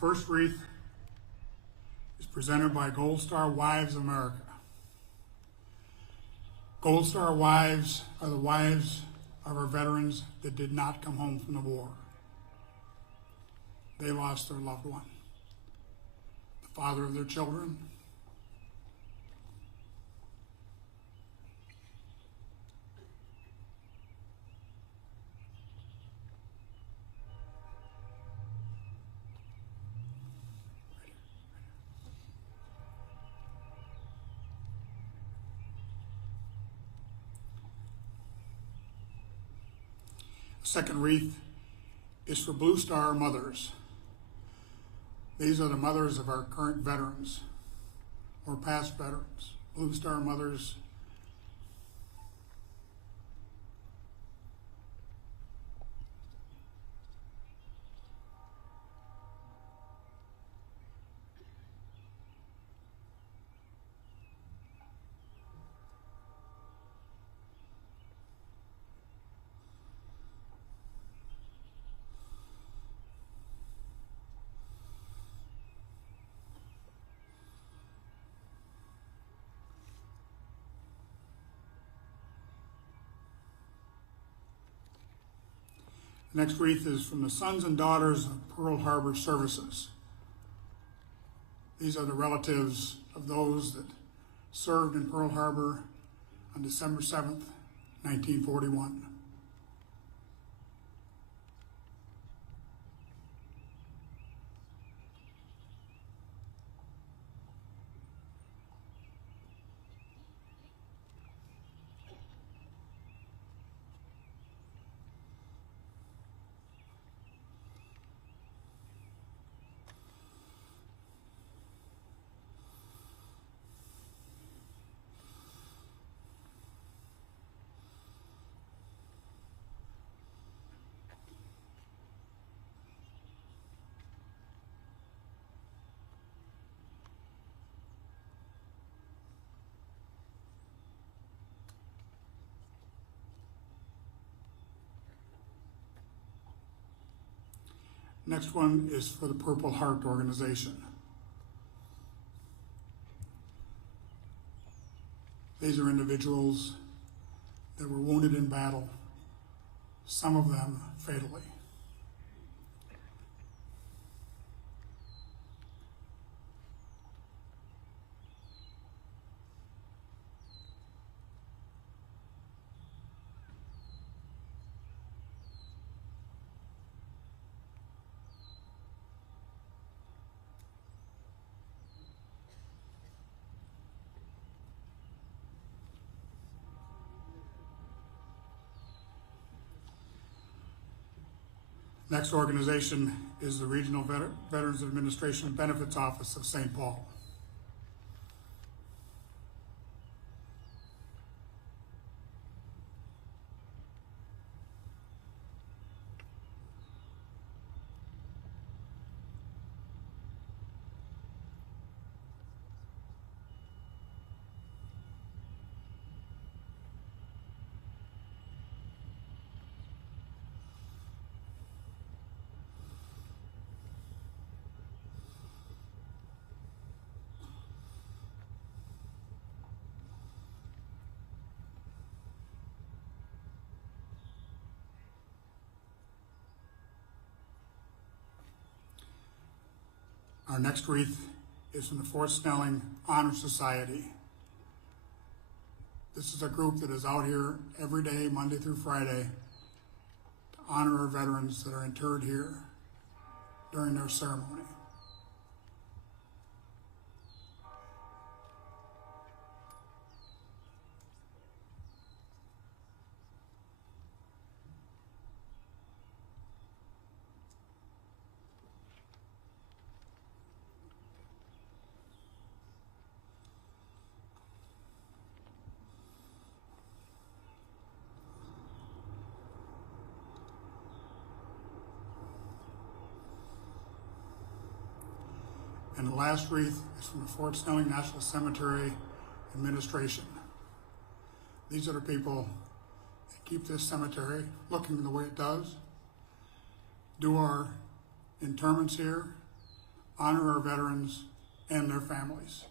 first wreath is presented by Gold Star Wives America. Gold Star Wives are the wives of our veterans that did not come home from the war. They lost their loved one, the father of their children. Second wreath is for Blue Star mothers. These are the mothers of our current veterans or past veterans. Blue Star mothers. The next wreath is from the sons and daughters of Pearl Harbor Services. These are the relatives of those that served in Pearl Harbor on December 7th, 1941. Next one is for the Purple Heart organization. These are individuals that were wounded in battle, some of them fatally. Next organization is the Regional Veterans Administration Benefits Office of St. Paul. Our next wreath is from the Fort Snelling Honor Society. This is a group that is out here every day, Monday through Friday, to honor our veterans that are interred here during their ceremony. And the last wreath is from the Fort Snelling National Cemetery Administration. These are the people that keep this cemetery looking the way it does, do our interments here, honor our veterans and their families.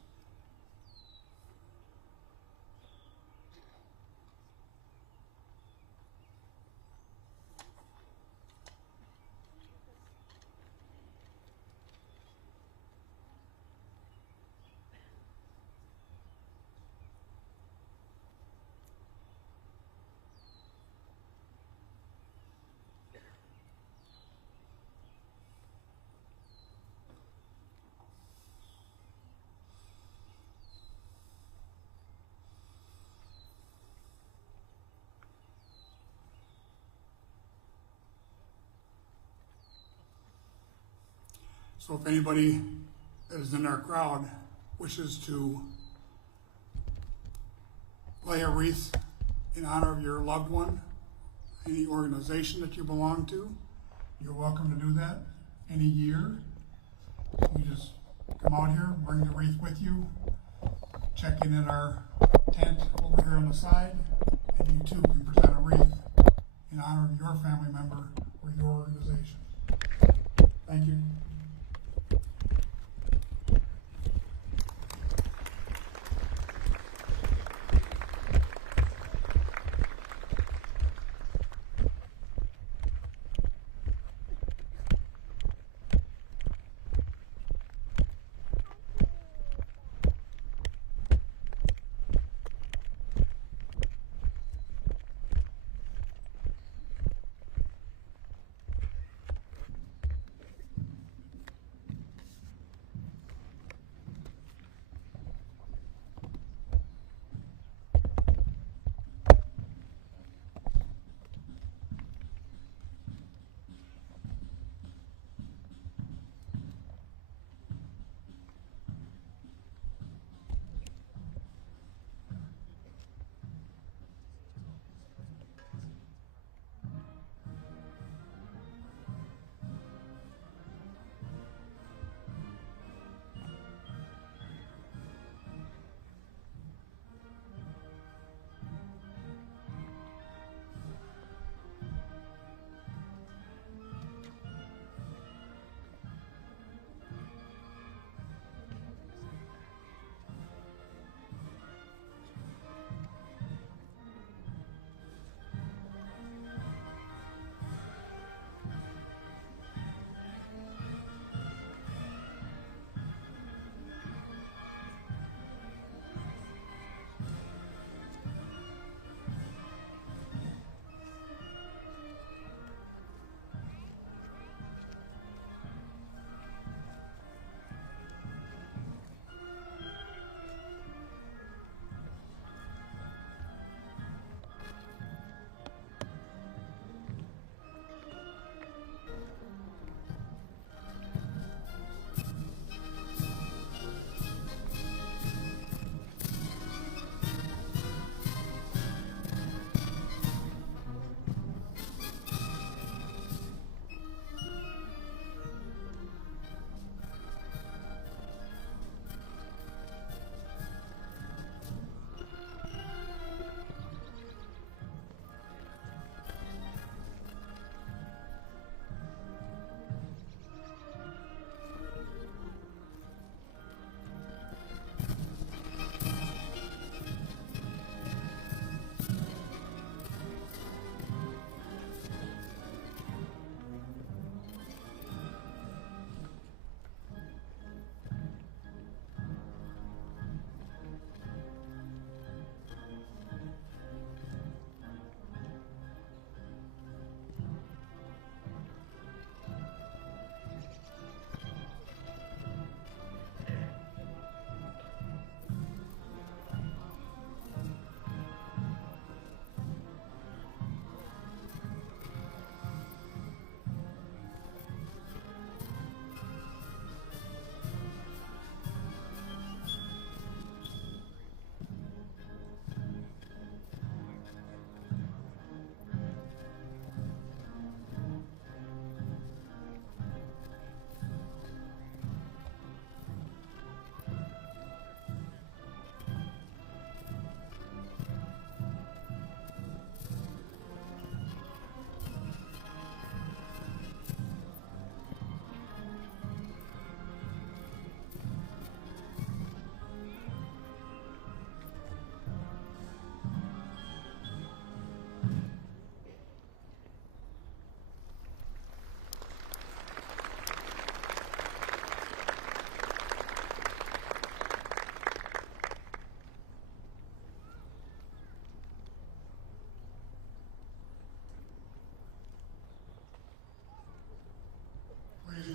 So if anybody that is in our crowd wishes to lay a wreath in honor of your loved one, any organization that you belong to, you're welcome to do that any year. You just come out here, bring the wreath with you, check in at our tent over here on the side, and you too can present a wreath in honor of your family member or your organization. Thank you.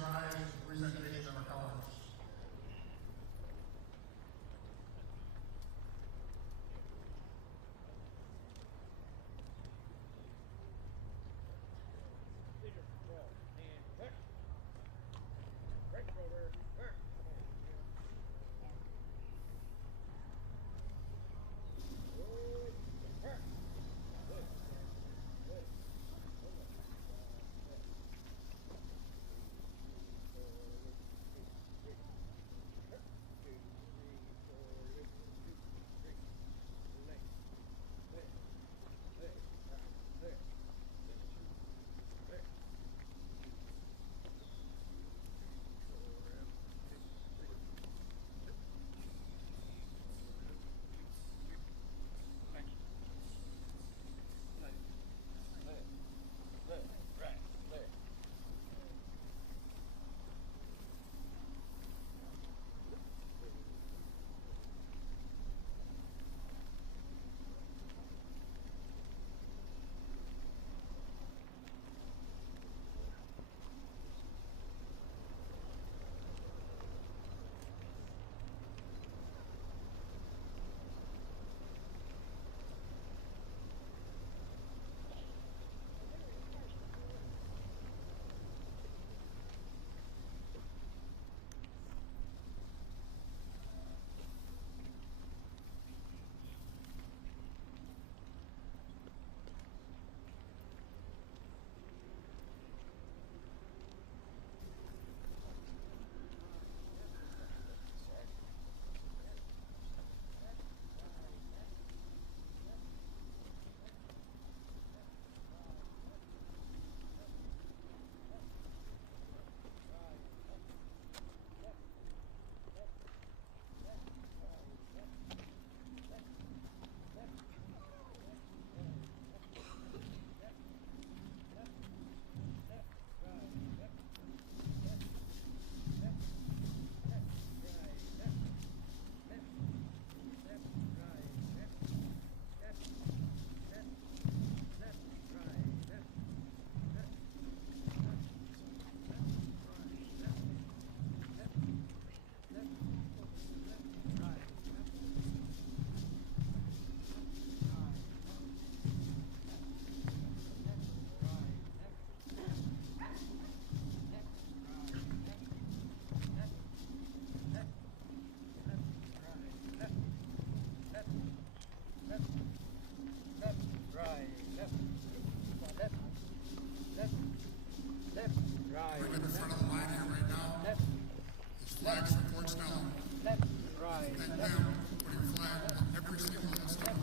rise to the presentation of our colors. Right in the front of the line here right now is flags from Fort Snelling. Right. Thank them for putting flags on every single milestone.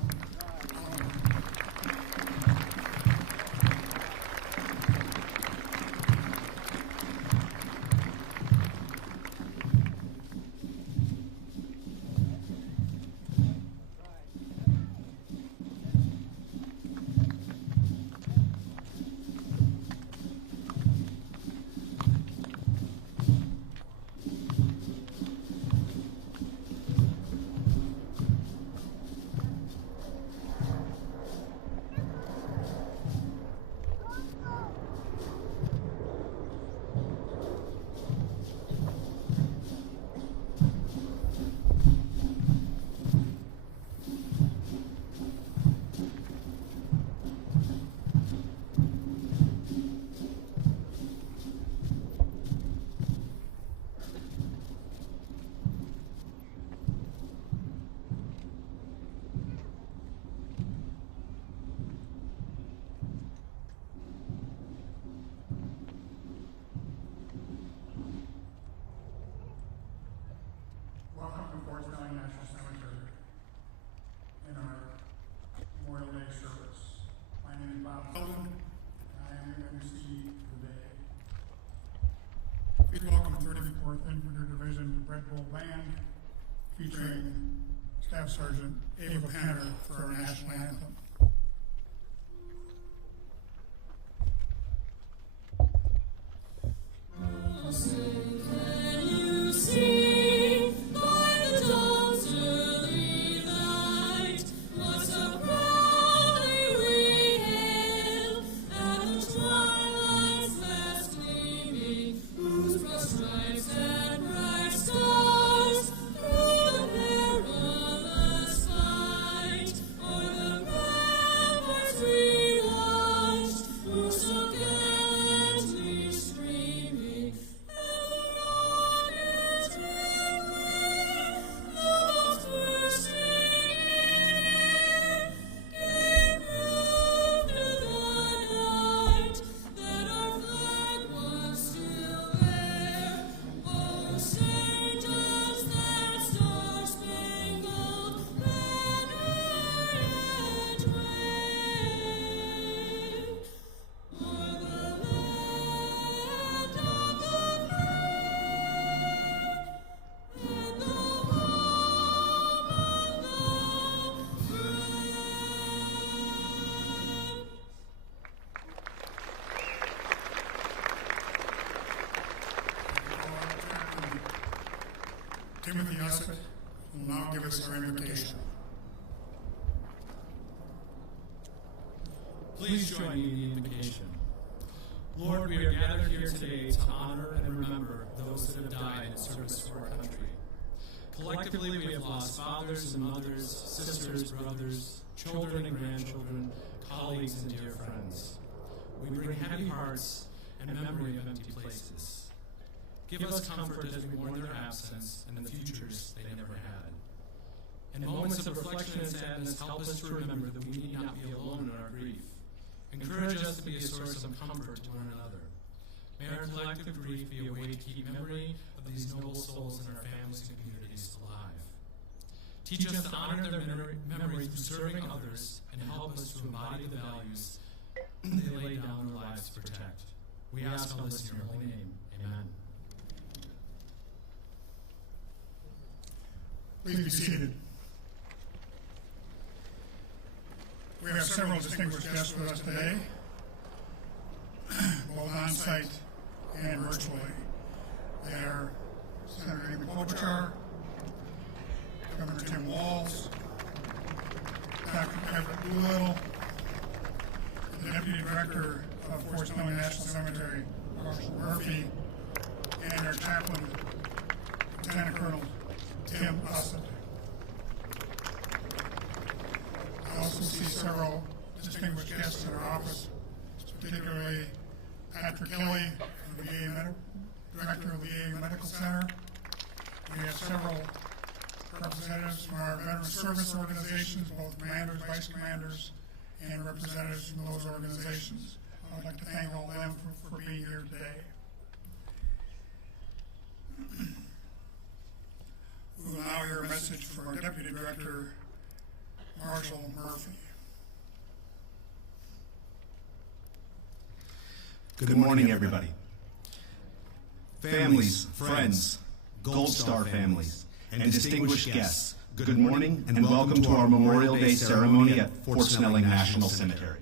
Welcome to Fort Snelling National Cemetery in our Memorial Day service. My name is Bob Sullivan, and I am your MC today. Please welcome 34th Infantry Division Red Bull Band, featuring Staff Sergeant Ava Panner for our national anthem. Can you see by the dawn's early light what so proudly we hail at the twilight's last gleaming, whose bless it, will now give us our invocation. Please join me in the invocation. Lord, we are gathered here today to honor and remember those that have died in service to our country. Collectively, we have lost fathers and mothers, sisters, brothers, children and grandchildren, colleagues and dear friends. We bring heavy hearts and memory of empty places. Give us comfort as we mourn their absence and the futures they never had. In moments of reflection and sadness, help us to remember that we need not be alone in our grief. Encourage us to be a source of comfort to one another. May our collective grief be a way to keep memory of these noble souls in our families and communities alive. Teach us to honor their memory through serving others and help us to embody the values they lay down their lives to protect. We ask all this in your holy name. Amen. Please be seated. We have several distinguished guests with us today, both on-site and virtually. They are Senator Klobuchar, Governor Tim Walz, Dr. Everett Doolittle, the Deputy Director of Fort Snelling National Cemetery, Marshal Murphy, and our chaplain, Lieutenant Colonel Tim Ussett. I also see several distinguished guests in our office, particularly Patrick Kelly, the Director of the VA Medical Center. We have several representatives from our veteran service organizations, both commanders, vice commanders, and representatives from those organizations. I would like to thank all of them for being here today. We will now hear a message from our Deputy Director, Marshal Murphy. Good morning, everybody. Families, friends, Gold Star families, and distinguished guests, good morning and welcome to our Memorial Day ceremony at Fort Snelling National Cemetery.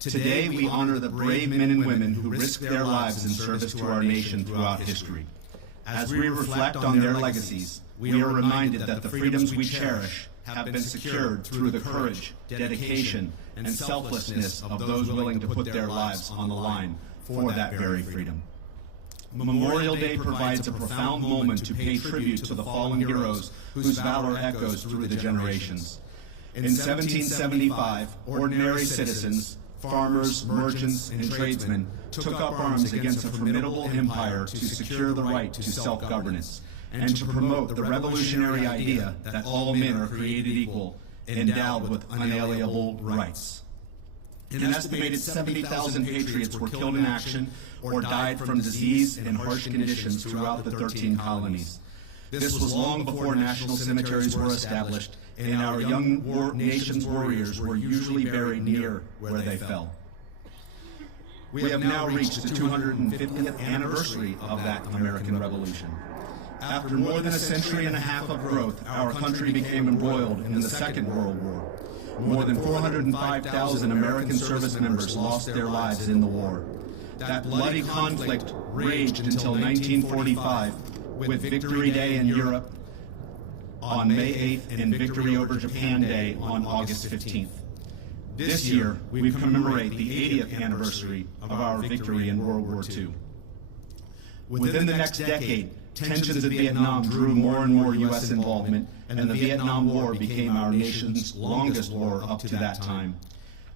Today we honor the brave men and women who risked their lives in service to our nation throughout history. As we reflect on their legacies, we are reminded that the freedoms we cherish have been secured through the courage, dedication, and selflessness of those willing to put their lives on the line for that very freedom. Memorial Day provides a profound moment to pay tribute to the fallen heroes whose valor echoes through the generations. In 1775, ordinary citizens, farmers, merchants, and tradesmen took up arms against a formidable empire to secure the right to self-governance and to promote the revolutionary idea that all men are created equal, endowed with unalienable rights. An estimated 70,000 patriots were killed in action or died from disease and harsh conditions throughout the 13 colonies. This was long before national cemeteries were established, and our young nation's warriors were usually buried near where they fell. We have now reached the 250th anniversary of that American Revolution. After more than a century and a half of growth, our country became embroiled in the Second World War. More than 405,000 American service members lost their lives in the war. That bloody conflict raged until 1945, with Victory Day in Europe on May 8th and Victory over Japan Day on August 15th. This year, we commemorate the 80th anniversary of our victory in World War II. Within the next decade, tensions in Vietnam drew more and more U.S. involvement, and the Vietnam War became our nation's longest war up to that time.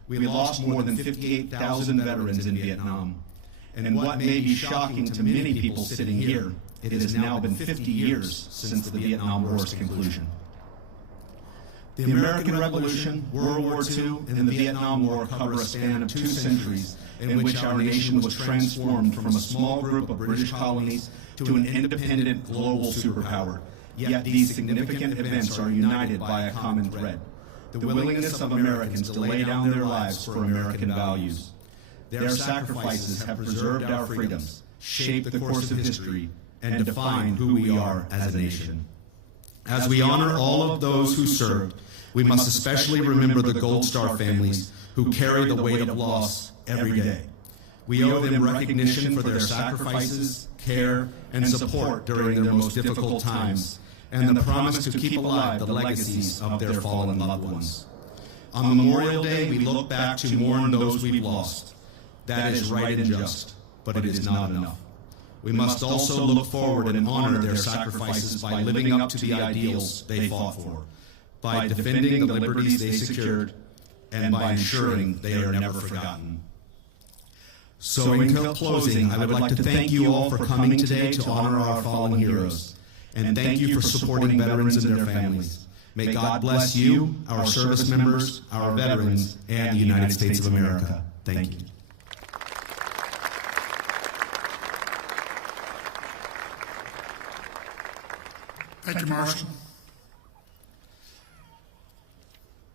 We lost more than 58,000 veterans in Vietnam. And what may be shocking to many people sitting here, it has now been 50 years since the Vietnam War's conclusion. The American Revolution, World War II, and the Vietnam War cover a span of 2 centuries in which our nation was transformed from a small group of British colonies to an independent global superpower. Yet these significant events are united by a common thread: the willingness of Americans to lay down their lives for American values. Their sacrifices have preserved our freedoms, shaped the course of history, and defined who we are as a nation. As we honor all of those who served, we must especially remember the Gold Star families who carry the weight of loss every day. We owe them recognition for their sacrifices, care, and support during their most difficult times, and the promise to keep alive the legacies of their fallen loved ones. On Memorial Day, we look back to mourn those we've lost. That is right and just, but it is not enough. We must also look forward and honor their sacrifices by living up to the ideals they fought for, by defending the liberties they secured, and by ensuring they are never forgotten. So in closing, I would like to thank you all for coming today to honor our fallen heroes, and thank you for supporting veterans and their families. May God bless you, our service members, our veterans, and the United States of America. Thank you. Thank you, Marshall.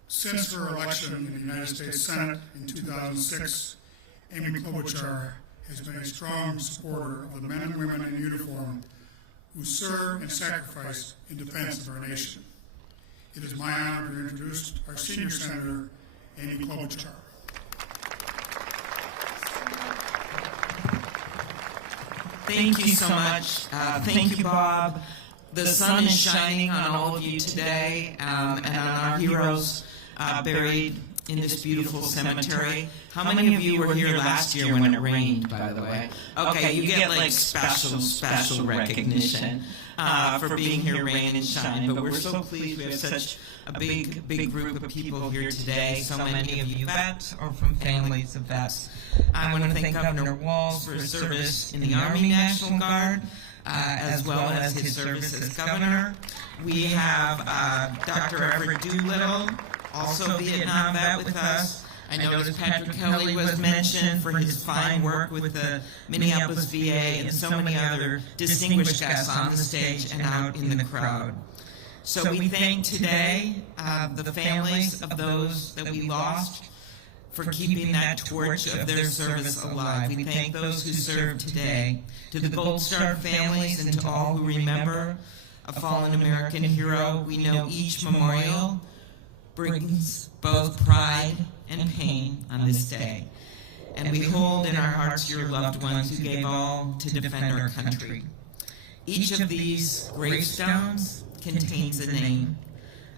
Since her election in the United States Senate in 2006, Amy Klobuchar has been a strong supporter of the men and women in uniform who serve and sacrifice in defense of our nation. It is my honor to introduce our senior senator, Amy Klobuchar. Thank you so much. Thank you, Bob. The sun is shining on all of you today, and on our heroes buried in this beautiful cemetery. How many of you were here last year when it rained, by the way? Okay, you get like special recognition for being here, rain and shine. But we're so pleased we have such a big group of people here today. So many of you vets or from families of vets. I want to thank Governor Walz for his service in the Army National Guard, as well as his service as governor. We have Dr. Everett Doolittle, also a Vietnam vet, with us. I noticed Patrick Kelly was mentioned for his fine work with the Minneapolis VA, and so many other distinguished guests on the stage and out in the crowd. So we thank today the families of those that we lost for keeping that torch of their service alive. We thank those who serve today. To the Gold Star families and to all who remember a fallen American hero, we know each memorial brings both pride and pain on this day. And we hold in our hearts your loved ones who gave all to defend our country. Each of these gravestones contains a name.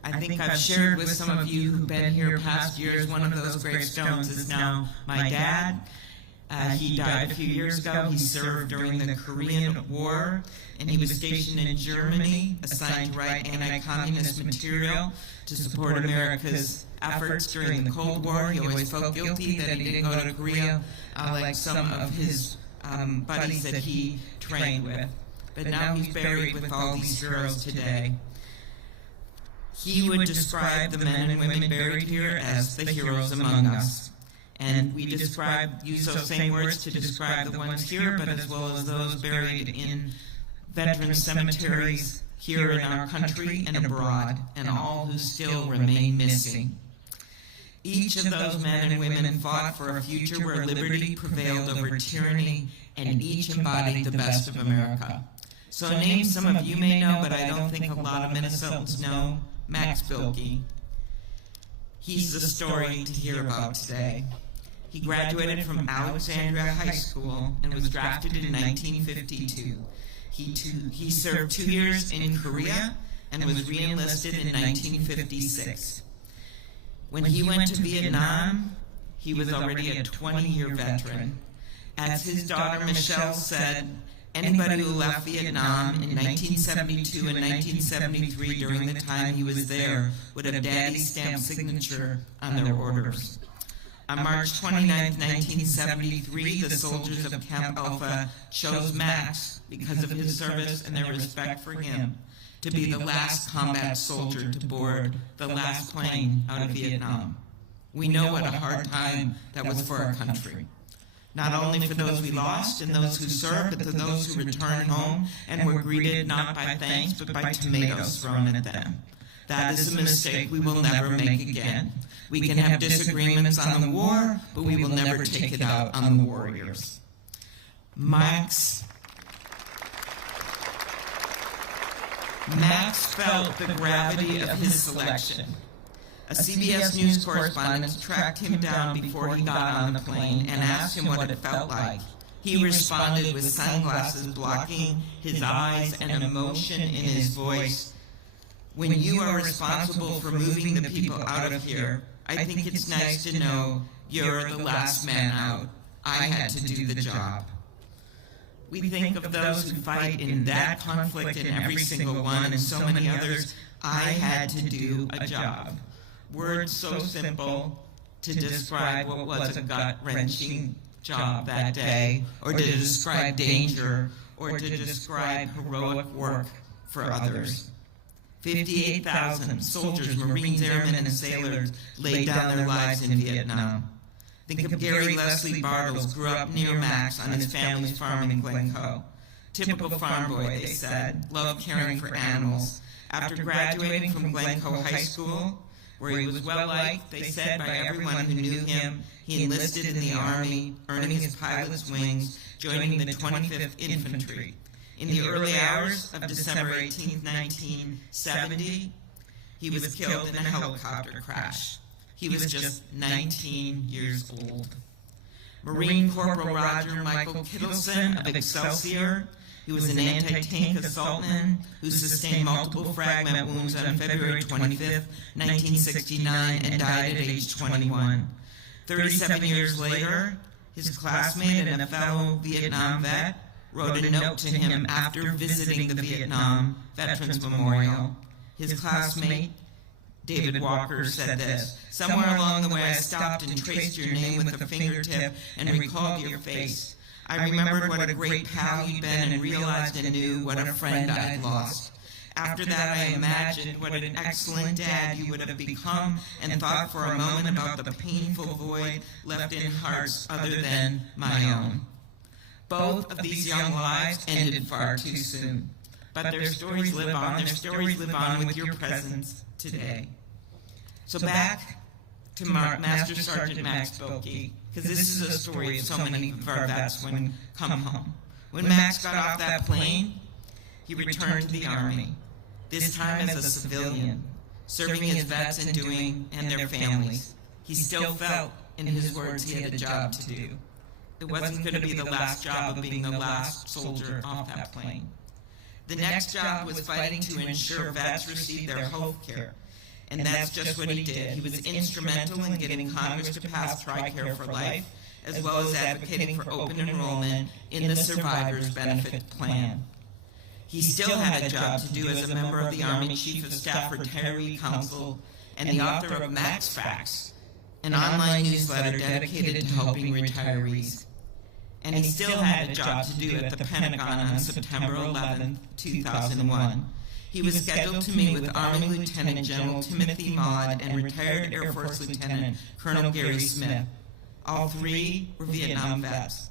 I think I've shared with some of you who've been here past years, one of those gravestones is now my dad. He died a few years ago. He served during the Korean War, and he was stationed in Germany, assigned to write anti-communist material to support America's efforts during the Cold War. He always felt guilty that he didn't go to Korea like some of his buddies that he trained with. But now he's buried with all these heroes today. He would describe the men and women buried here as the heroes among us. And we use those same words to describe the ones here, but as well as those buried in veteran cemeteries here in our country and abroad, and all who still remain missing. Each of those men and women fought for a future where liberty prevailed over tyranny, and each embodied the best of America. So a name some of you may know, but I don't think a lot of Minnesotans know, Max Bilkey. He's the story to hear about today. He graduated from Alexandria High School and was drafted in 1952. He served 2 years in Korea and was re-enlisted in 1956. When he went to Vietnam, he was already a 20-year veteran. As his daughter Michelle said, anybody who left Vietnam in 1972 and 1973 during the time he was there would have Daddy's stamp signature on their orders. On March 29, 1973, the soldiers of Camp Alpha chose Max, because of his service and their respect for him, to be the last combat soldier to board the last plane out of Vietnam. We know what a hard time that was for our country. Not only for those we lost and those who served, but to those who returned home and were greeted not by thanks, but by tomatoes thrown at them. That is a mistake we will never make again. We can have disagreements on the war, but we will never take it out on the warriors. Max felt the gravity of his selection. A CBS News correspondent tracked him down before he got on the plane and asked him what it felt like. He responded with sunglasses blocking his eyes and emotion in his voice. When you are responsible for moving the people out of here, I think it's nice to know you're the last man out. I had to do the job. We think of those who fight in that conflict and every single one and so many others. I had to do a job. Words so simple to describe what was a gut-wrenching job that day, or to describe danger, or to describe heroic work for others. 58,000 soldiers, Marines, airmen, and sailors laid down their lives in Vietnam. Think of Gary Leslie Bartles, grew up near Max on his family's farm in Glencoe. Typical farm boy, they said, loved caring for animals. After graduating from Glencoe High School, where he was well-liked, they said, by everyone who knew him, he enlisted in the Army, earning his pilot's wings, joining the 25th Infantry. In the early hours of December 18, 1970, he was killed in a helicopter crash. He was just 19 years old. Marine Corporal Roger Michael Kittleson of Excelsior, who was an anti-tank assaultman who sustained multiple fragment wounds on February 25, 1969, and died at age 21. 37 years later, his classmate and a fellow Vietnam vet wrote a note to him after visiting the Vietnam Veterans Memorial. His classmate, David Walker, said this: "Somewhere along the way I stopped and traced your name with a fingertip and recalled your face. I remembered what a great pal you'd been and realized anew what a friend I'd lost. After that I imagined what an excellent dad you would have become and thought for a moment about the painful void left in hearts other than my own." Both of these young lives ended far too soon, but their stories live on. Their stories live on with your presence today. So back to Master Sergeant Max Bilkey, because this is a story of so many of our vets when come home. When Max got off that plane, he returned to the Army, this time as a civilian, serving his vets and their families. He still felt, in his words, he had a job to do. It wasn't going to be the last job of being the last soldier off that plane. The next job was fighting to ensure vets received their health care. And that's just what he did. He was instrumental in getting Congress to pass TRICARE for life, as well as advocating for open enrollment in the Survivors Benefit Plan. He still had a job to do as a member of the Army Chief of Staff Retiree Council and the author of Max Facts, an online newsletter dedicated to helping retirees. And he still had a job to do at the Pentagon on September 11, 2001. He was scheduled to meet with Army Lieutenant General Timothy Maude and retired Air Force Lieutenant Colonel Gary Smith. All three were Vietnam vets.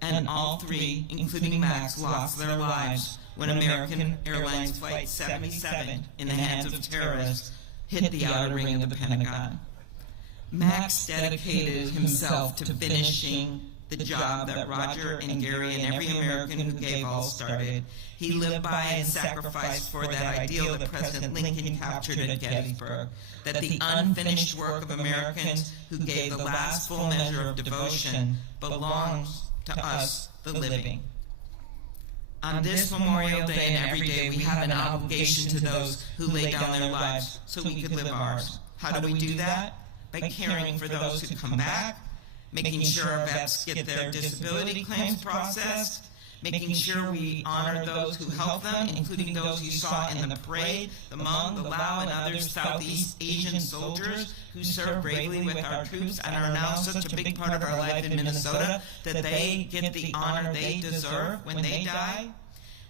And all three, including Max, lost their lives when American Airlines Flight 77, in the hands of terrorists, hit the outer ring of the Pentagon. Max dedicated himself to finishing the job that Roger and Gary and every American who gave all started. He lived by and sacrificed for that ideal that President Lincoln captured at Gettysburg, that the unfinished work of Americans who gave the last full measure of devotion belongs to us, the living. On this Memorial Day and every day, we have an obligation to those who laid down their lives so we could live ours. How do we do that? By caring for those who come back, making sure our vets get their disability claims processed, making sure we honor those who help them, including those you saw in the parade, the Hmong, the Lao, and other Southeast Asian soldiers who serve bravely with our troops and are now such a big part of our life in Minnesota that they get the honor they deserve when they die.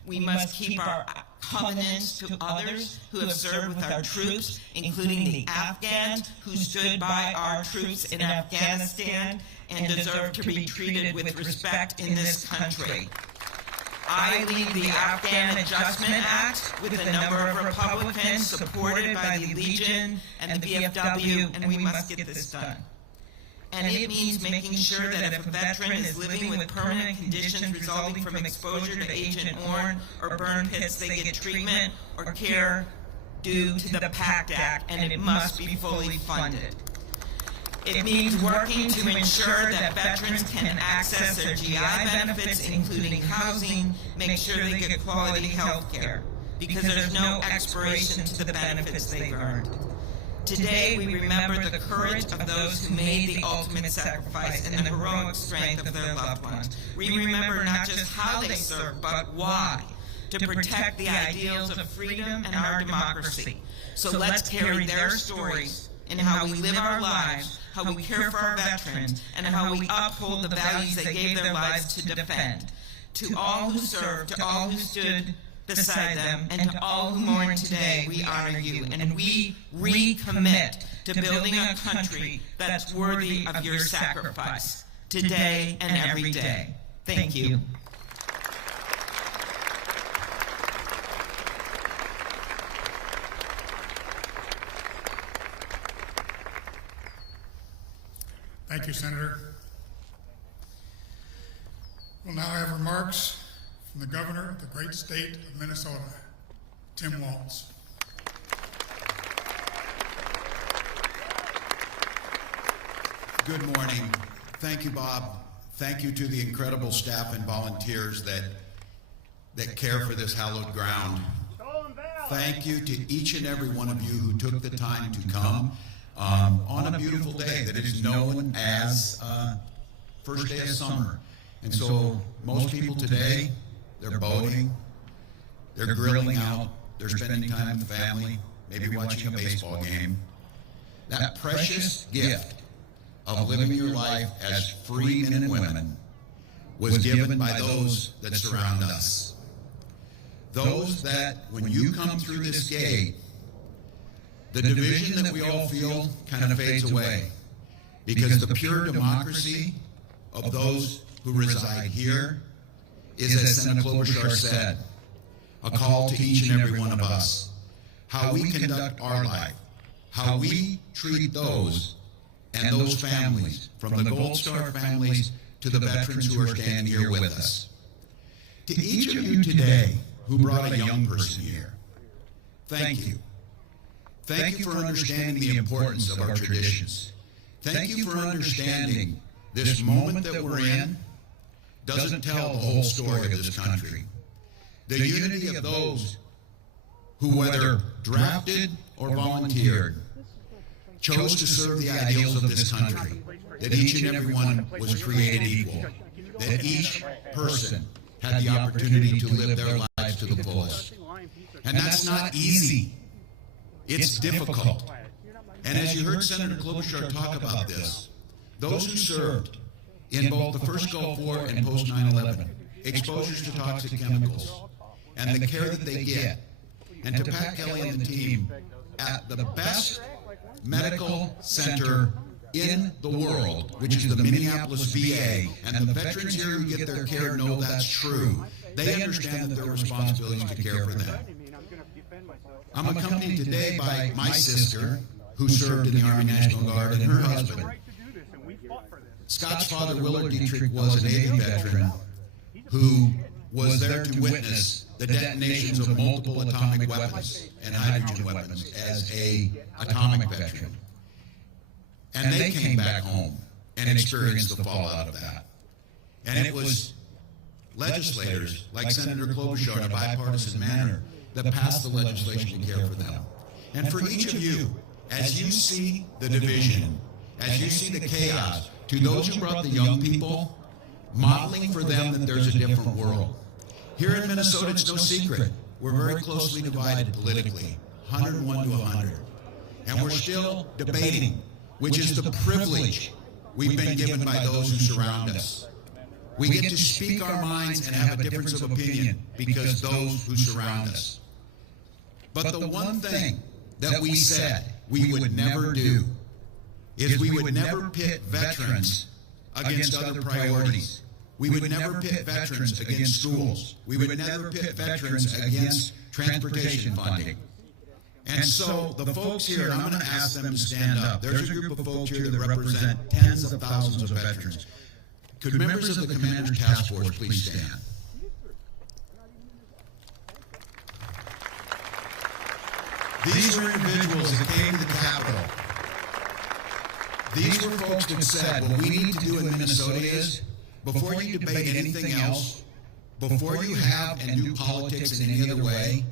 We must keep our covenants to others who have served with our troops, including the Afghans who stood by our troops in Afghanistan and deserve to be treated with respect in this country. I lead the Afghan Adjustment Act with a number of Republicans supported by the Legion and the VFW, and we must get this done. And it means making sure that if a veteran is living with permanent conditions resulting from exposure to Agent Orange or burn pits, they get treatment or care due to the PACT Act, and it must be fully funded. It means working to ensure that veterans can access their GI benefits, including housing, make sure they get quality health care. because there's no expiration to the benefits they've earned. Today, we remember the courage of those who made the ultimate sacrifice and the heroic strength of their loved ones. We remember not just how they served, but why, to protect the ideals of freedom and our democracy. So let's carry their stories in how we live our lives, how we care for our veterans, and how we uphold the values they gave their lives to defend. To all who served, to all who stood beside them, and to all who mourn today, we honor you, and we recommit to building a country that's worthy of your sacrifice, today and every day. Thank you. Thank you, Senator. We'll now have remarks from the Governor of the great state of Minnesota, Tim Walz. Good morning. Thank you, Bob. Thank you to the incredible staff and volunteers that care for this hallowed ground. Thank you to each and every one of you who took the time to come on a beautiful day that is known as first day of summer. And so most people today, they're boating, they're grilling out, they're spending time with family, maybe watching a baseball game. That precious gift of living your life as free men and women was given by those that surround us. Those that, when you come through this gate, the division that we all feel kind of fades away, because the pure democracy of those who reside here is, as Senator Klobuchar said, a call to each and every one of us. How we conduct our life, how we treat those and those families, from the Gold Star families to the veterans who are standing here with us. To each of you today who brought a young person here, thank you. Thank you for understanding the importance of our traditions. Thank you for understanding this moment that we're in doesn't tell the whole story of this country. The unity of those who, whether drafted or volunteered, chose to serve the ideals of this country, that each and every one was created equal, that each person had the opportunity to live their lives to the fullest. And that's not easy. It's difficult. And as you heard Senator Klobuchar talk about this, those who served in both the first Gulf War and post 9/11, exposures to toxic chemicals, and the care that they get, and to Pat Kelly and the team at the best medical center in the world, which is the Minneapolis VA, and the veterans here who get their care know that's true. They understand that their responsibility is to care for them. I'm accompanied today by my sister, who served in the Army National Guard, and her husband. Scott's father, Willard Dietrich, was a Navy veteran who was there to witness the detonations of multiple atomic weapons and hydrogen weapons as an atomic veteran. And they came back home and experienced the fallout of that. And it was legislators like Senator Klobuchar in a bipartisan manner that passed the legislation to care for them. And for each of you, as you see the division, as you see the chaos, to those who brought the young people, modeling for them that there's a different world. Here in Minnesota, it's no secret. We're very closely divided politically, 101 to 100. And we're still debating, which is the privilege we've been given by those who surround us. We get to speak our minds and have a difference of opinion because those who surround us. But the one thing that we said we would never do is we would never pit veterans against other priorities. We would never pit veterans against schools. We would never pit veterans against transportation funding. And so the folks here, and I'm going to ask them to stand up. There's a group of folks here that represent tens of thousands of veterans. Could members of the Commander's Task Force please stand? These were individuals that came to the Capitol. These were folks that said, what we need to do in Minnesota is, before you debate anything else, before you have and do politics in any other way,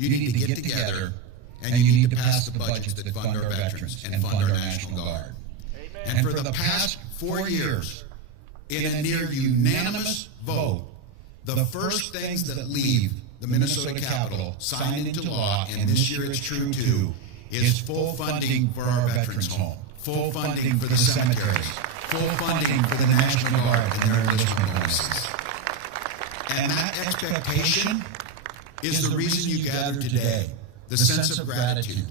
you need to get together and you need to pass the budgets that fund our veterans and fund our National Guard. And for the past 4 years, in a near unanimous vote, the first things that leave the Minnesota Capitol, signed into law, and this year it's true too, is full funding for our Veterans Home, full funding for the cemeteries, full funding for the National Guard and their enlistment bonuses. And that expectation is the reason you gather today, the sense of gratitude,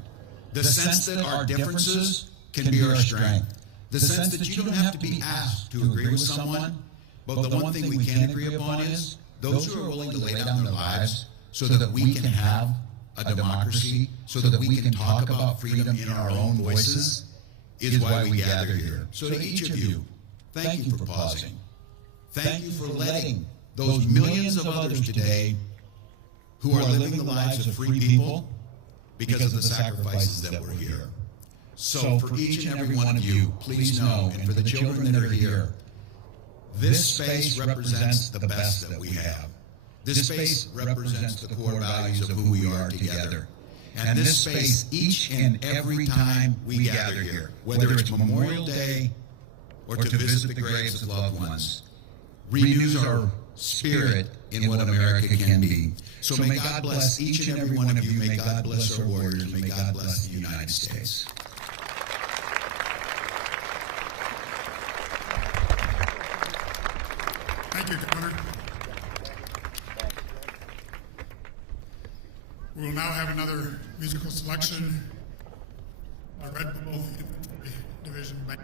the sense that our differences can be our strength, the sense that you don't have to be asked to agree with someone, but the one thing we can agree upon is those who are willing to lay down their lives so that we can have a democracy, so that we can talk about freedom in our own voices, is why we gather here. So to each of you, thank you for pausing. Thank you for letting those millions of others today who are living the lives of free people because of the sacrifices that were here. So for each and every one of you, please know, and for the children that are here, this space represents the best that we have. This space represents the core values of who we are together. And this space, each and every time we gather here, whether it's Memorial Day or to visit the graves of loved ones, renews our spirit in what America can be. So may God bless each and every one of you. May God bless our warriors. May God bless the United States. Thank you, Governor. We will now have another musical selection, the Red Bull Infantry Division Band.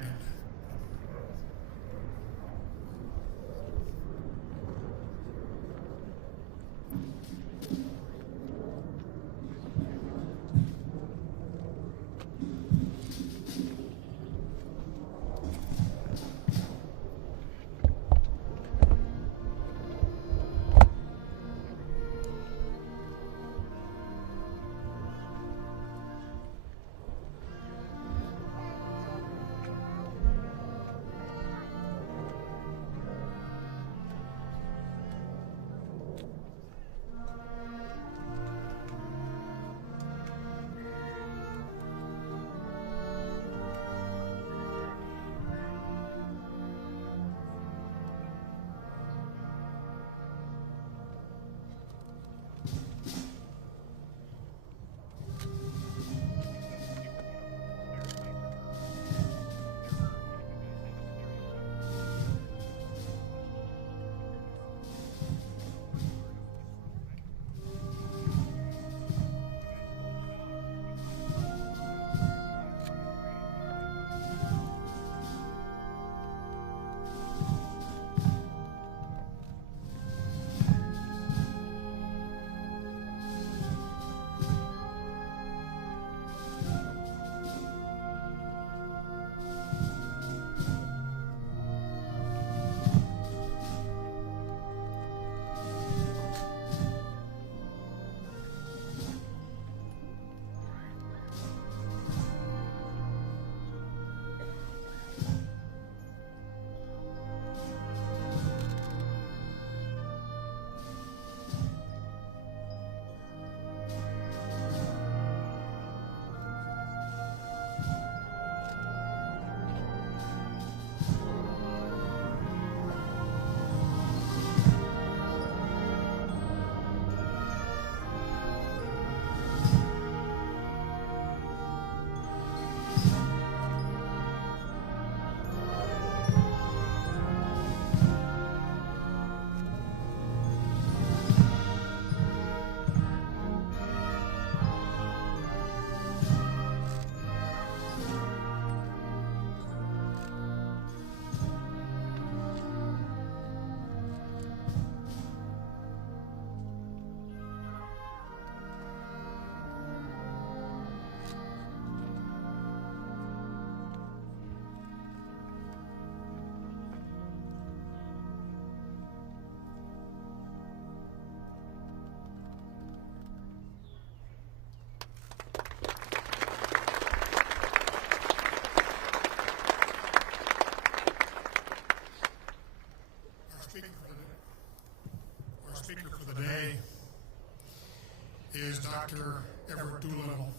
is Dr. Everett Doolittle.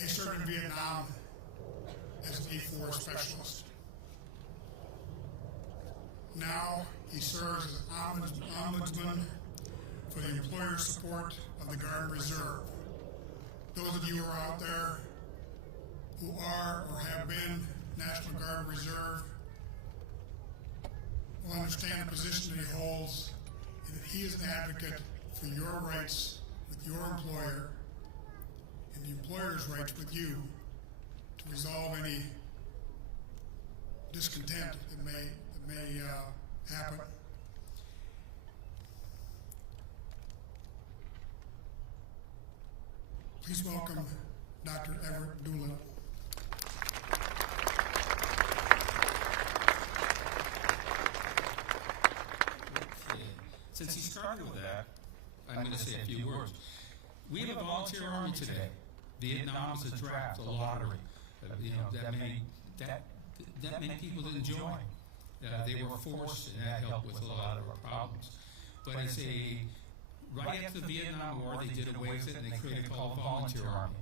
He served in Vietnam as an E4 specialist. Now he serves as ombudsman for the employer support of the Guard Reserve. Those of you who are out there who are or have been National Guard Reserve will understand the position that he holds, and that he is an advocate for your rights with your employer and the employer's rights with you to resolve any discontent that may happen. Please welcome Dr. Everett Doolittle. Since he started with that, I'm going to say a few words. We have a volunteer army today. Vietnam was a draft, a lottery. That many people didn't join. They were forced, and that helped with a lot of our problems. But right after the Vietnam War, they did away with it, and they created a called volunteer army.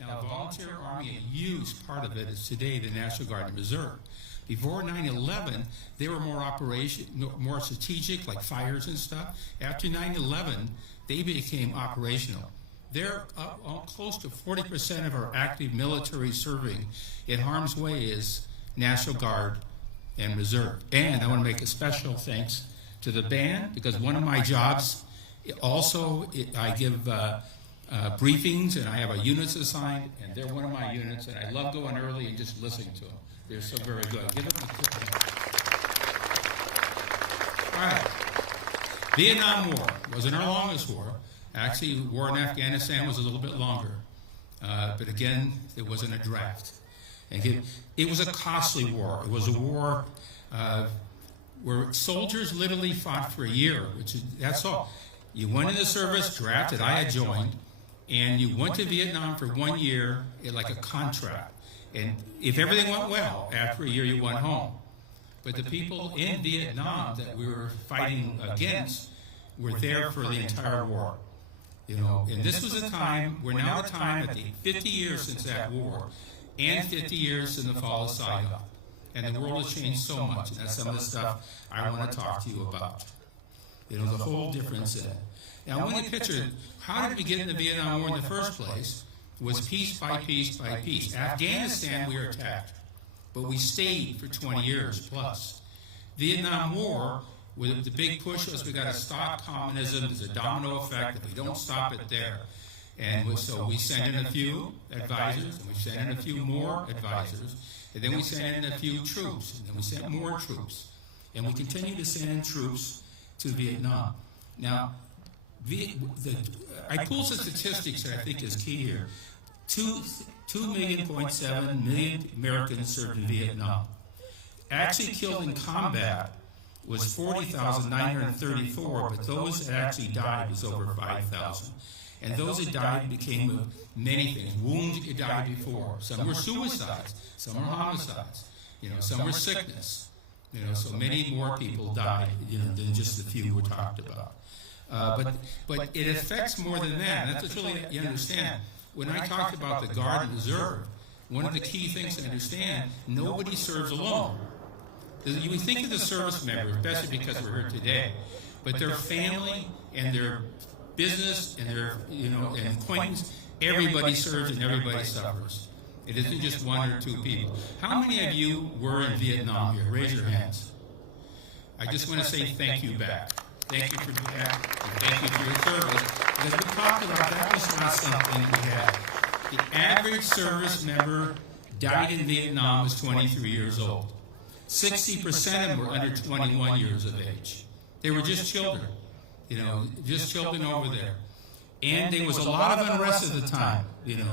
Now, the volunteer army used part of it is today the National Guard and Reserve. Before 9/11, they were more strategic, like fires and stuff. After 9/11, they became operational. They're close to 40% of our active military serving in harm's way is National Guard and Reserve. And I want to make a special thanks to the band, because one of my jobs also, I give briefings, and I have a units assigned, and they're one of my units, and I love going early and just listening to them. They're so very good. Give them a quick hand. All right. Vietnam War wasn't our longest war. Actually, the war in Afghanistan was a little bit longer. But again, it wasn't a draft. And it was a costly war. It was a war where soldiers literally fought for a year, that's all. You went into service, drafted, I had joined, and you went to Vietnam for 1 year, like a contract. And if everything went well, after a year you went home. But the people in Vietnam that we were fighting against were there for the entire war. And this was a time, we're now at a time at the 50 years since that war, and 50 years since the fall of Saigon. And the world has changed so much, and that's some of the stuff I want to talk to you about. The whole difference in it. Now, I want you to picture, how did we get into the Vietnam War in the first place? It was piece by piece by piece. Afghanistan, we were attacked, but we stayed for 20 years plus. Vietnam War, with the big push was we got to stop communism. There's a domino effect if we don't stop it there. And so we sent in a few advisors, and we sent in a few more advisors, and then we sent in a few troops, and then we sent more troops. And we continue to send in troops to Vietnam. Now, I pulled some statistics that I think is key here. 2.7 million Americans served in Vietnam. Actually killed in combat was 40,934, but those that actually died was over 5,000. And those that died became many things. Wounds you died before. Some were suicides. Some were homicides. Some were sickness. So many more people died, than just the few we talked about. But it affects more than that. And that's really, you understand. When I talked about the Guard and Reserve, one of the key things to understand, nobody serves alone. You would think of the service members, especially because we're here today, but their family and their business and their, and acquaintance, everybody serves and everybody suffers. It isn't just one or two people. How many of you were in Vietnam here? Raise your hands. I just want to say thank you back. Thank you for that, and thank you for your service. Because we talked about that was not something we had. The average service member died in Vietnam was 23 years old. 60% of them were under 21 years of age. They were just children, just children over there. And there was a lot of unrest at the time.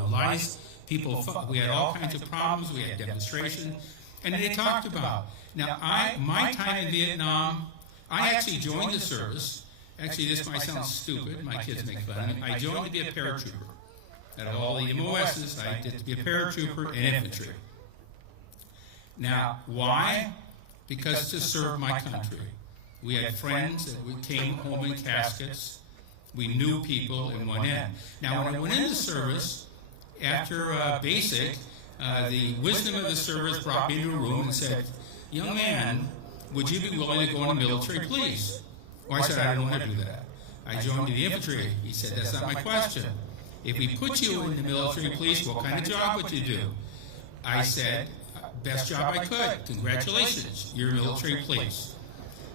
Lies, people fought. We had all kinds of problems. We had demonstrations. And they talked about. Now, my time in Vietnam, I actually joined the service. Actually, this might sound stupid. My kids make fun of me. I joined to be a paratrooper. Out of all the MOSs, I did to be a paratrooper and infantry. Now, why? Because to serve my country. We had friends that came home in caskets. We knew people and went in. Now, when I went into service, after basic, the wisdom of the service brought me into a room and said, young man, would you be willing to go in the military, please? Well, I said, I don't want to do that. I joined the infantry. He said, that's not my question. If we put you in the military police, what kind of job would you do? I said, best job I could. Congratulations, you're military police.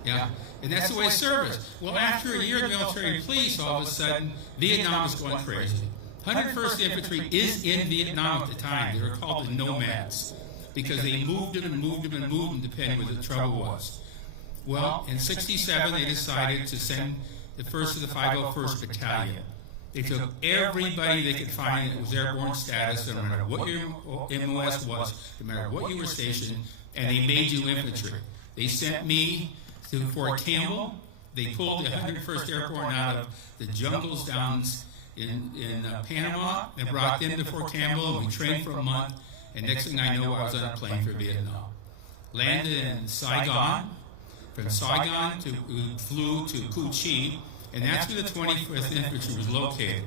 Yeah, and that's the way service. Well, after a year of military police, all of a sudden, Vietnam was going crazy. 101st Infantry is in Vietnam at the time. They were called the nomads because they moved them and moved them and moved them depending what the trouble was. Well, in '67, they decided to send the 1st of the 501st Battalion. They took everybody they could find that was airborne status, no matter what your MOS was, no matter what you were stationed, and they made you infantry. They sent me to Fort Campbell. They pulled the 101st Airborne out of the jungles down in Panama and brought them to Fort Campbell, and we trained for a month, and next thing I know, I was on a plane for Vietnam. Landed in Saigon. From Saigon, we flew to Cu Chi, and that's where the 25th Infantry was located.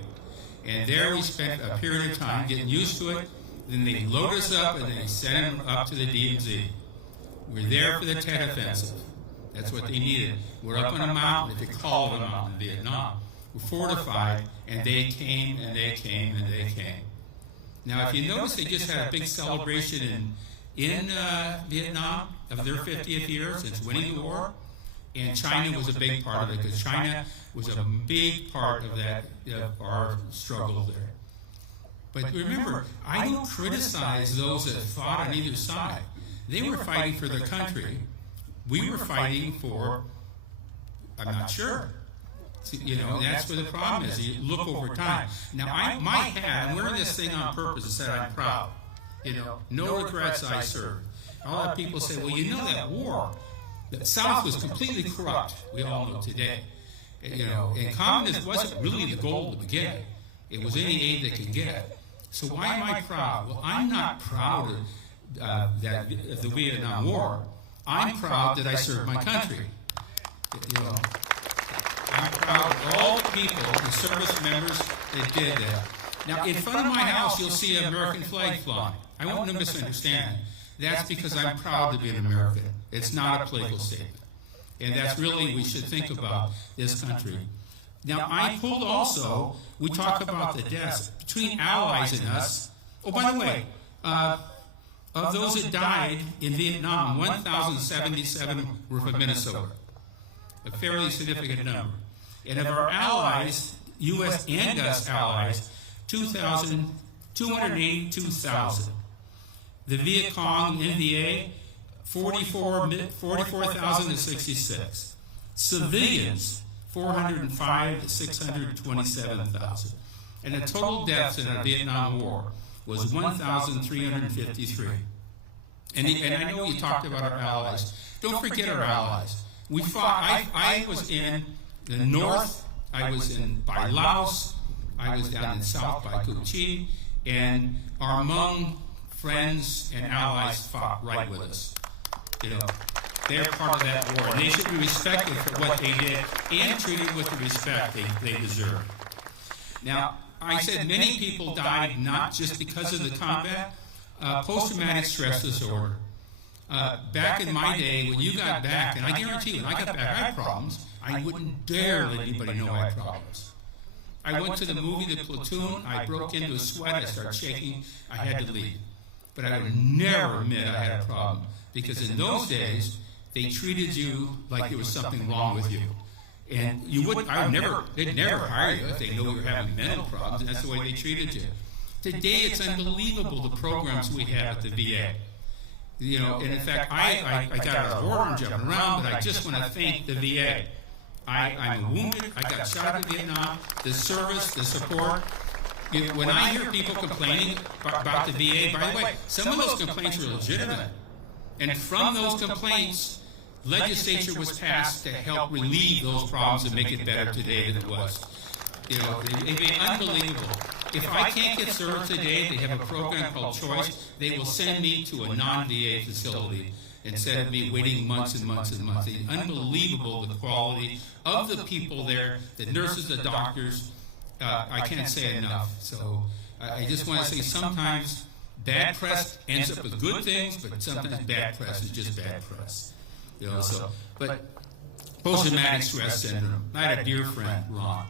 And there we spent a period of time getting used to it. Then they loaded us up, and they sent them up to the DMZ. We're there for the Tet Offensive. That's what they needed. We're up on a mountain, if they call it a mountain in Vietnam. We're fortified, and they came, and they came, and they came. Now, if you notice, they just had a big celebration in Vietnam of their 50th year since winning the war, and China was a big part of it, because China was a big part of that, our struggle there. But remember, I don't criticize those that fought on either side. They were fighting for their country. We were fighting for, I'm not sure. You know, that's where the problem is. You look over time. Now, my hat, I'm wearing this thing on purpose that said I'm proud. You know, no regrets, I served. A lot of people say, well, you know that war, the South was completely corrupt. We all know today. You know, and communism wasn't really the goal to begin. It was any aid they could get. So why am I proud? Well, I'm not proud of the Vietnam War. I'm proud that I served my country. You know, I'm proud of all the people, the service members that did that. Now, in front of my house, you'll see an American flag flying. I want to misunderstand. That's because I'm proud to be an American. It's not a political statement. And that's really, we should think about this country. Now, I pulled also, we talk about the deaths between allies and us. Oh, by the way, of those that died in Vietnam, 1,077 were from Minnesota, a fairly significant number. And of our allies, U.S. and us allies, 282,000. The Viet Cong, NVA, 44,066. Civilians, 405 to 627,000. And the total deaths in the Vietnam War was 1,353. And I know you talked about our allies. Don't forget our allies. We fought. I was in the north. I was in by Laos. I was down in south by Cu Chi. And our Hmong friends and allies fought right with us. You know, they're part of that war. And they should be respected for what they did and treated with the respect they deserve. Now, I said many people died not just because of the combat, post-traumatic stress disorder. Back in my day, when you got back, and I guarantee you, when I got back, I had problems. I wouldn't dare let anybody know I had problems. I went to the movie The Platoon. I broke into a sweat. I started shaking. I had to leave. But I would never admit I had a problem, because in those days, they treated you like there was something wrong with you. And you wouldn't, they'd never hire you if they knew you were having mental problems, and that's the way they treated you. Today, it's unbelievable the programs we have at the VA. You know, and in fact, I got out of order and jumping around, but I just want to thank the VA. I'm wounded, I got shot in Vietnam, the service, the support. You know, when I hear people complaining about the VA, by the way, some of those complaints are legitimate. And from those complaints, legislature was passed to help relieve those problems and make it better today than it was. You know, it'd be unbelievable. If I can't get served today, they have a program called Choice. They will send me to a non-VA facility instead of me waiting months and months and months. It's unbelievable the quality of the people there, the nurses, the doctors. I can't say enough. So I just want to say sometimes bad press ends up with good things, but sometimes bad press is just bad press. You know, so, but post-traumatic stress syndrome. I had a dear friend, Ron.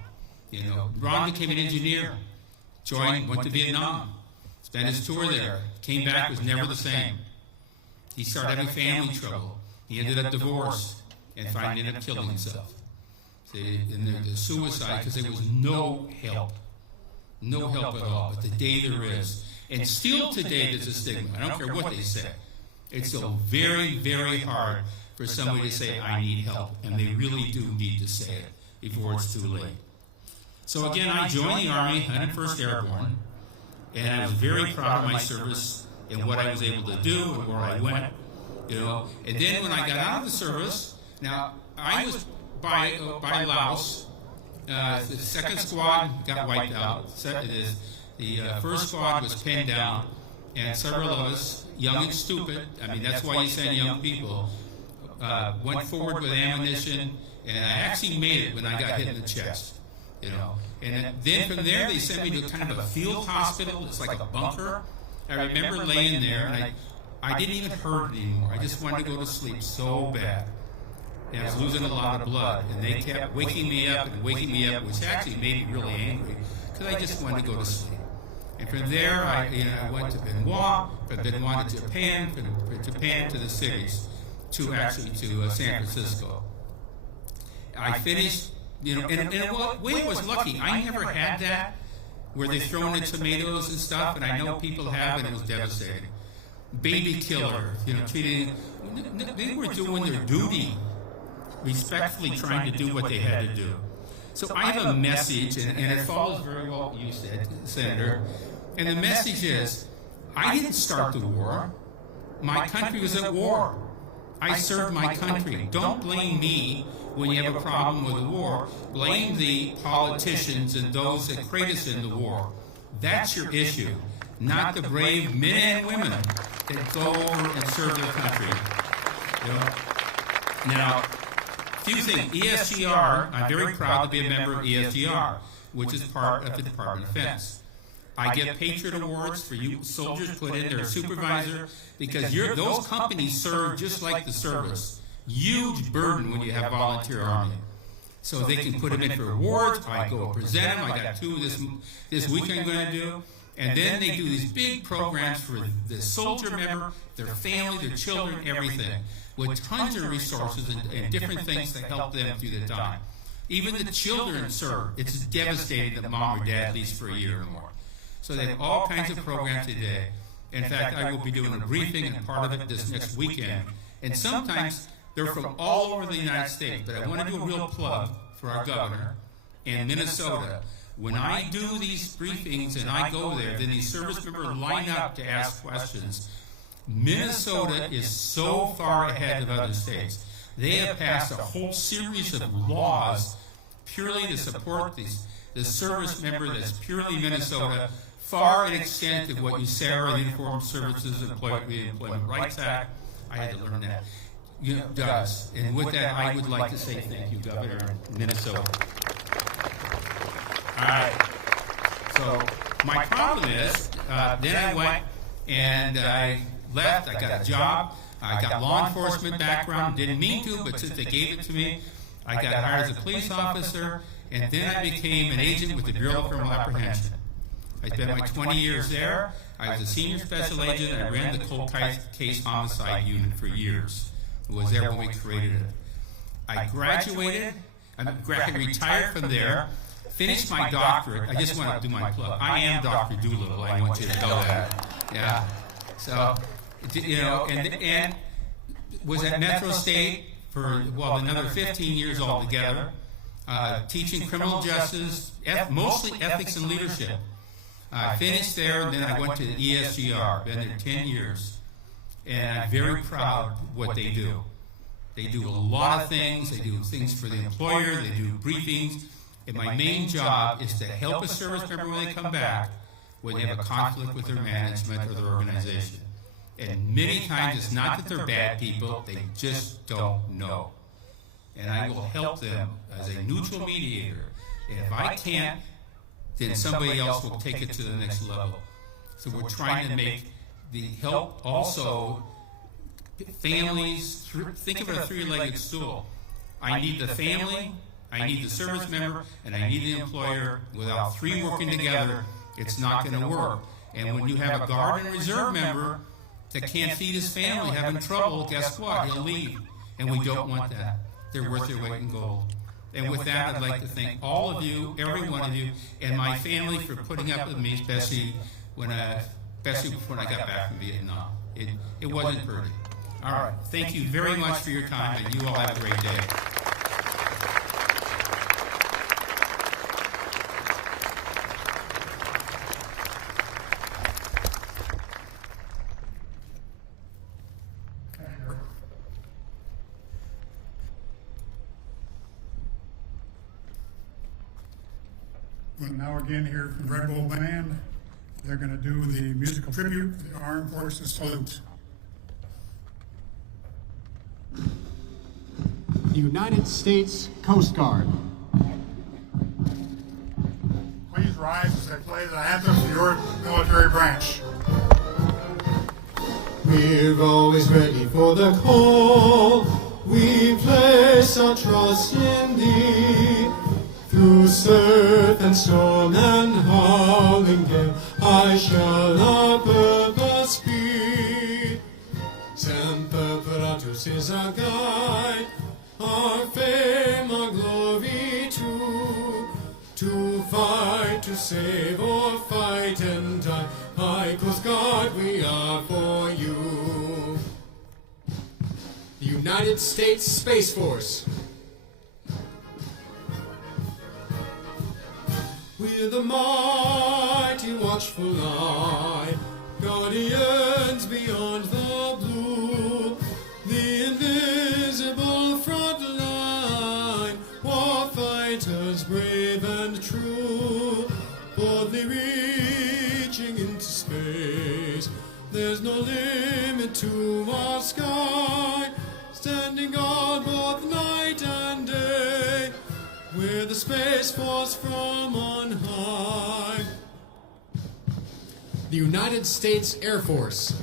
You know, Ron became an engineer, went to Vietnam, spent his tour there, came back, was never the same. He started having family trouble. He ended up divorced and finally ended up killing himself. See, and the suicide, because there was no help at all. But today there is. And still today there's a stigma. I don't care what they say. It's still very, very hard for somebody to say, I need help. And they really do need to say it before it's too late. So again, I joined the Army, 101st Airborne, and I was very proud of my service and what I was able to do and where I went. You know, and then when I got out of the service, now I was by Laos. The second squad got wiped out. The first squad was pinned down, and several of us, young and stupid, I mean, that's why you send young people, went forward with ammunition, and I actually made it when I got hit in the chest. You know, and then from there they sent me to kind of a field hospital. It's like a bunker. I remember laying there, and I didn't even hurt anymore. I just wanted to go to sleep so bad. And I was losing a lot of blood. And they kept waking me up, which actually made me really angry, because I just wanted to go to sleep. And from there, I went to Benoit, from Benoit to Japan, from Japan to the cities, to San Francisco. I finished, you know, in a way I was lucky. I never had that, where they throw in tomatoes and stuff, and I know people have, and it was devastating. Baby killer, you know, treating, they were doing their duty, respectfully trying to do what they had to do. So I have a message, and it follows very well what you said, Senator, and the message is, I didn't start the war. My country was at war. I served my country. Don't blame me when you have a problem with the war. Blame the politicians and those that create us in the war. That's your issue, not the brave men and women that go over and serve their country. You know? Now, a few things. ESGR, I'm very proud to be a member of ESGR, which is part of the Department of Defense. I get Patriot Awards for you soldiers put in their supervisor, because those companies serve just like the service. Huge burden when you have volunteer army. So they can put them in for awards. I go present them. I got 2 this week I'm going to do. And then they do these big programs for the soldier member, their family, their children, everything, with tons of resources and different things that help them through the time. Even the children serve. It's devastating that mom or dad leaves for a year or more. So they have all kinds of programs today. In fact, I will be doing a briefing and part of it this next weekend. And sometimes they're from all over the United States, but I want to do a real plug for our governor and Minnesota. When I do these briefings and I go there, then these service members line up to ask questions. Minnesota is so far ahead of other states. They have passed a whole series of laws purely to support the service member that's purely Minnesota, far in extent of what USERRA, the Uniformed Services Employment Rights Act, I had to learn that, does. And with that, I would like to say thank you, Governor of Minnesota. All right. So my problem is, then I went and I left. I got a job. I got law enforcement background. Didn't mean to, but since they gave it to me, I got hired as a police officer, and then I became an agent with the Bureau of Criminal Apprehension. I spent my 20 years there. I was a senior special agent, and I ran the cold case homicide unit for years. I was there when we created it. I graduated. I retired from there. Finished my doctorate. I just want to do my plug. I am Dr. Doolittle. I want you to know that. Yeah. So, and was at Metro State for, another 15 years altogether, teaching criminal justice, mostly ethics and leadership. I finished there, and then I went to the ESGR. Been there 10 years. And I'm very proud of what they do. They do a lot of things. They do things for the employer. They do briefings. And my main job is to help a service member when they come back, when they have a conflict with their management or their organization. And many times it's not that they're bad people, they just don't know. And I will help them as a neutral mediator. And if I can't, then somebody else will take it to the next level. So we're trying to make the help also families, think of it a three-legged stool. I need the family, I need the service member, and I need the employer. Without three working together, it's not going to work. And when you have a Guard and Reserve member that can't feed his family, having trouble, guess what? He'll leave. And we don't want that. They're worth their weight in gold. And with that, I'd like to thank all of you, every one of you, and my family for putting up with me, especially when I got back from Vietnam. It wasn't pretty. All right. Thank you very much for your time, and you all have a great day. Well, now again here from the Red Bull Band, they're going to do the musical tribute, the Armed Forces Salute. United States Coast Guard. Please rise as they play the anthem for your military branch. We're always ready for the call. We place our trust in Thee. Through surf and storm and howling gale, I shall our purpose speed. Semper Paratus is our guide, our fame, our glory too. To fight, to save, or fight and die, High Coast Guard, we are for you. The United States Space Force. We're the mighty watchful eye, guardians beyond the blue, the invisible front line, war fighters brave and true, boldly reaching into space. There's no limit to our sky, standing on both night and day. We're the Space Force from on high. The United States Air Force.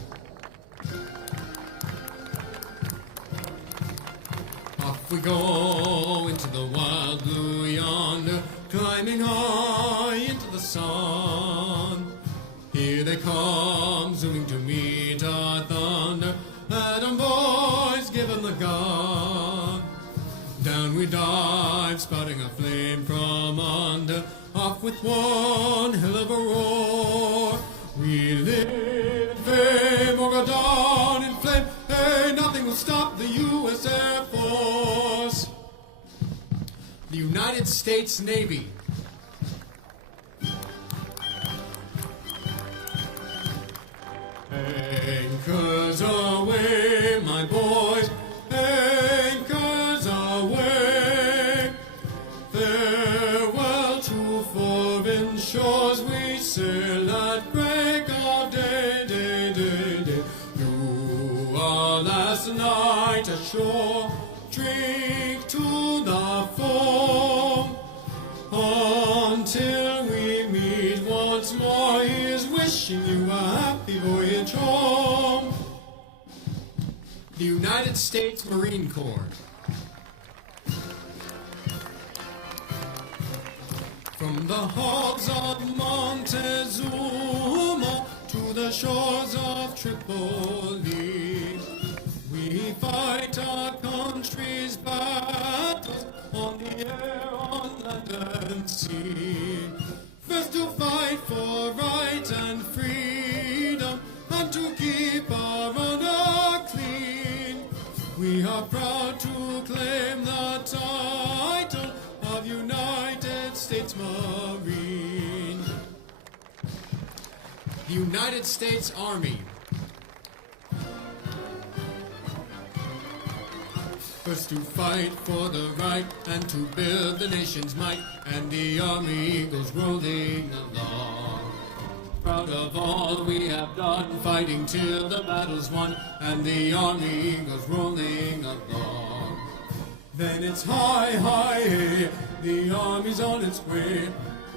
Off we go into the wild blue yonder, climbing high into the sun. Here they come, zooming to meet our thunder. Atom boys, give 'em the gun. Down we dive, spouting a flame from under, off with one hell of a roar. We live in fame or go down in flame. Hey, nothing will stop the U.S. Air Force. The United States Navy. Anchors away, my boys. Anchors away. Farewell to foreign shores. We sail at break of day, day, day, day. You are last night ashore. Drink to the foam until we meet once more. Here's wishing you a happy voyage home. The United States Marine Corps. From the halls of Montezuma to the shores of Tripoli, we fight our country's battles on the air, on land and sea. First to fight for right and freedom, and to keep our honor clean. We are proud to claim the title of United States Marine. The United States Army. First to fight for the right and to build the nation's might, and the army goes rolling along. Proud proud of all we have done, fighting till the battle's won, and the army goes rolling along. Then it's hi, hi, hey, the army's on its way.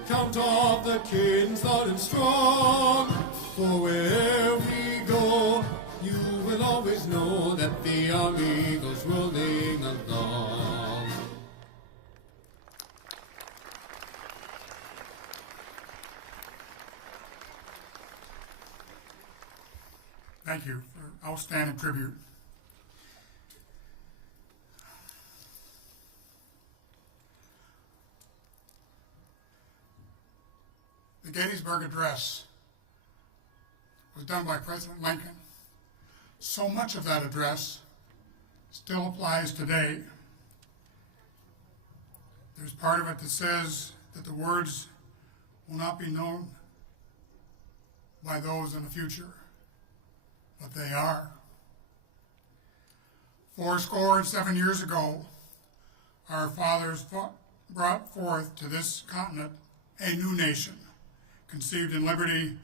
Count off the cadence loud and strong. For wherever we go, you will always know that the army goes rolling along. Thank you for outstanding tribute. The Gettysburg Address was done by President Lincoln. So much of that address still applies today. There's part of it that says that the words will not be known by those in the future, but they are. 77 years ago, our fathers brought forth to this continent a new nation, conceived in liberty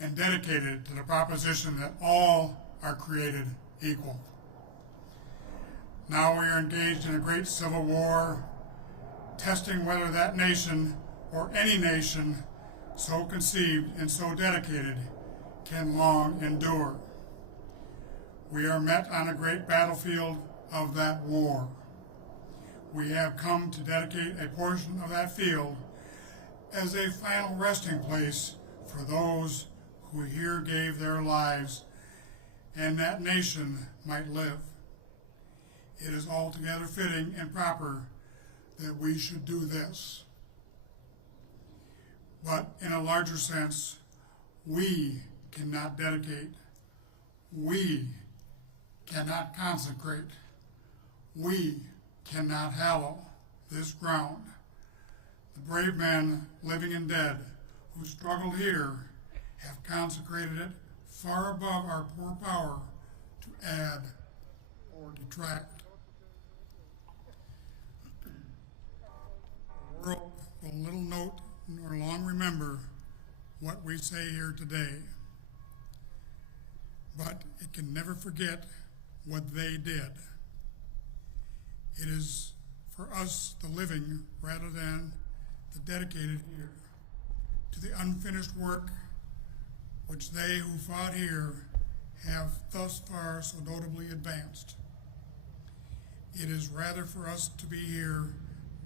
and dedicated to the proposition that all are created equal. Now we are engaged in a great civil war, testing whether that nation or any nation so conceived and so dedicated can long endure. We are met on a great battlefield of that war. We have come to dedicate a portion of that field as a final resting place for those who here gave their lives and that nation might live. It is altogether fitting and proper that we should do this. But in a larger sense, we cannot dedicate, we cannot consecrate, we cannot hallow this ground. The brave men, living and dead, who struggled here have consecrated it far above our poor power to add or detract. The world will little note nor long remember what we say here today, but it can never forget what they did. It is for us, the living, rather than the dedicated here, to the unfinished work which they who fought here have thus far so notably advanced. It is rather for us to be here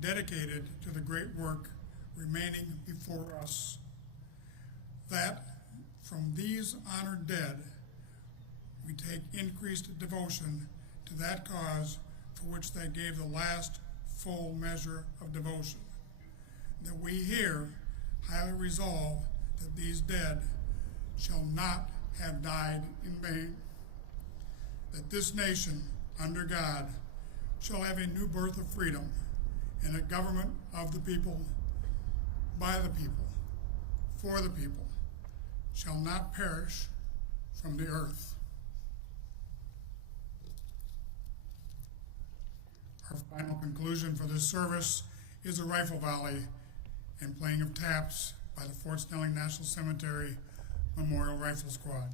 dedicated to the great work remaining before us, that from these honored dead we take increased devotion to that cause for which they gave the last full measure of devotion, that we here highly resolve that these dead shall not have died in vain, that this nation, under God, shall have a new birth of freedom and a government of the people, by the people, for the people, shall not perish from the earth. Our final conclusion for this service is a rifle volley and playing of taps by the Fort Snelling National Cemetery Memorial Rifle Squad.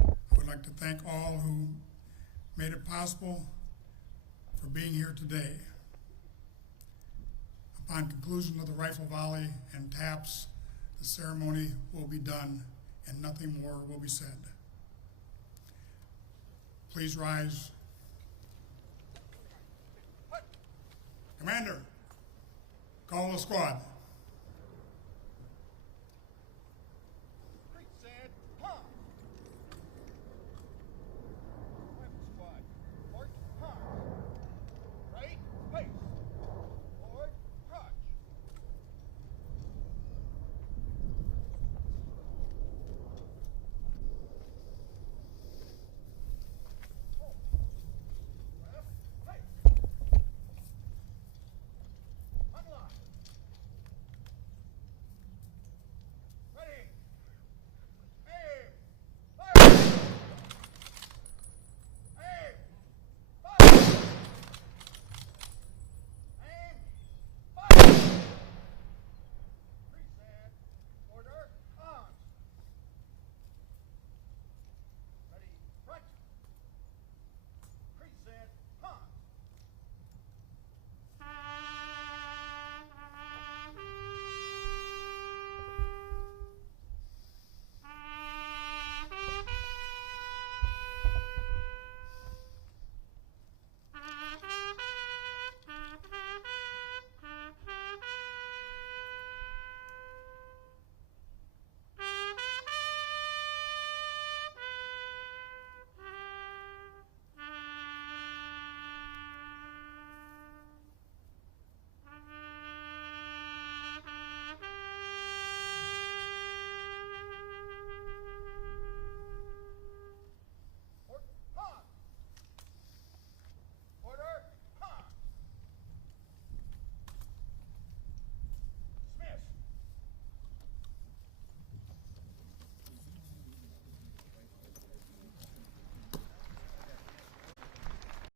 I would like to thank all who made it possible for being here today. Upon conclusion of the rifle volley and taps, the ceremony will be done and nothing more will be said. Please rise. Commander, call the squad.